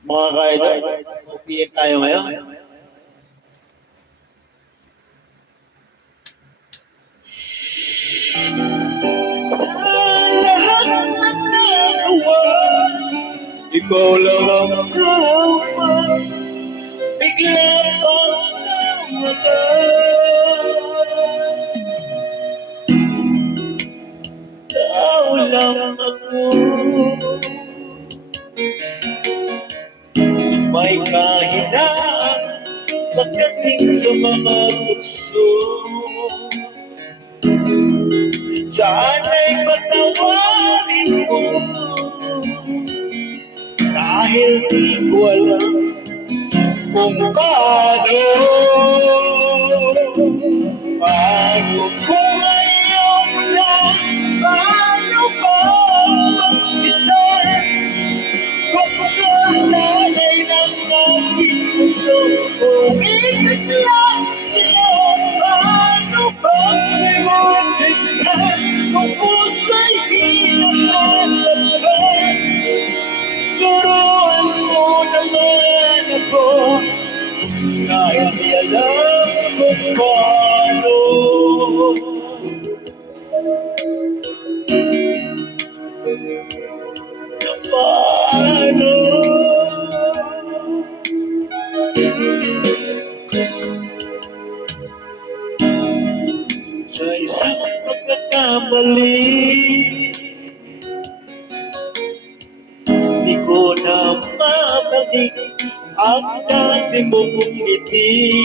Mga ka-idol, OPM tayo ngayon. Sa lahat ng nagawa, ikaw lang ang tama. Bigla pang nawalan. Ikaw lang ako. May kahinaan pagdating sa mga tukso. Sana'y patawarin mo, dahil di ko alam kung paano. Paano kung ayaw na, paano ba mag-isa? Kung sana'y ng aking mundo, umikat lang sa'yo. Paano ba limutin ka kung pusa'y hinahanap? Turuan mo naman ako, dahil di alam kung paano. Paano? Sa isang pagkakamali, di ko na mabalik ang dati mong ngiti.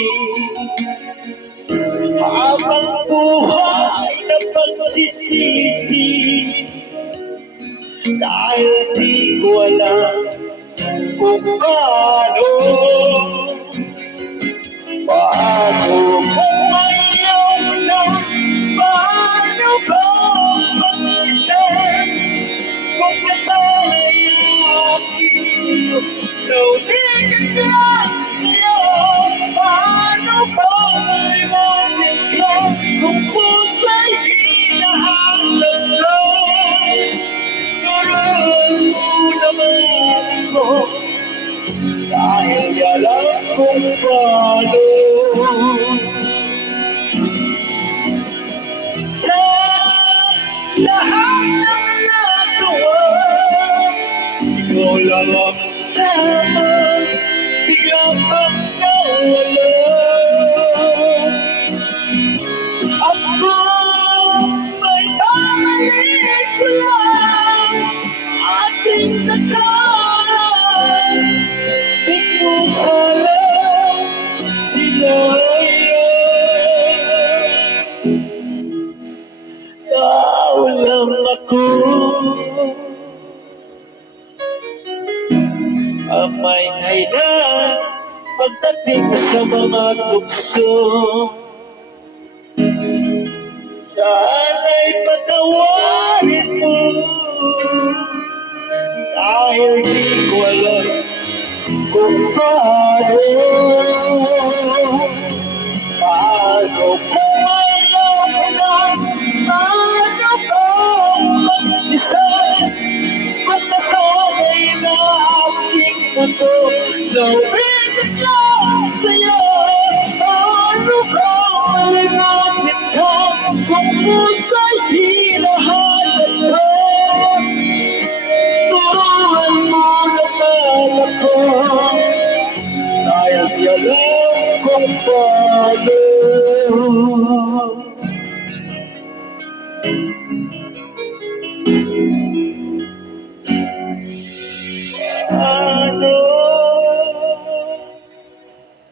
Habang buhay na pagsisisi, dahil di ko alam kung paano. Paano kung ayaw na, paano ba mag-isa? Kung nasana'y aking mundo, nauligat lang sa'yo. Paano ba limutin ka kung pusa'y hinahanap ka? Turuan mo naman ako, dahil di alam kung paano. Sa lahat ng nagawa, ikaw lang ang tama. Bigla pang nawala. At kung may pamalik ko lang ating nakaraan, di ko sana sinayang. Ikaw lang ako, ang may kailangan pagdating sa mga tukso. Sana'y patawarin mo, dahil di ko alam kung paano. Paano kung ayaw mo na, paano ba mag-isa? Kung nasana'y na aking mundo, nauligat lang sa'yo. Paano ba limutin ka kung pusa'y hinahanap ka? Turuan mo naman ako, dahil di alam kung paano.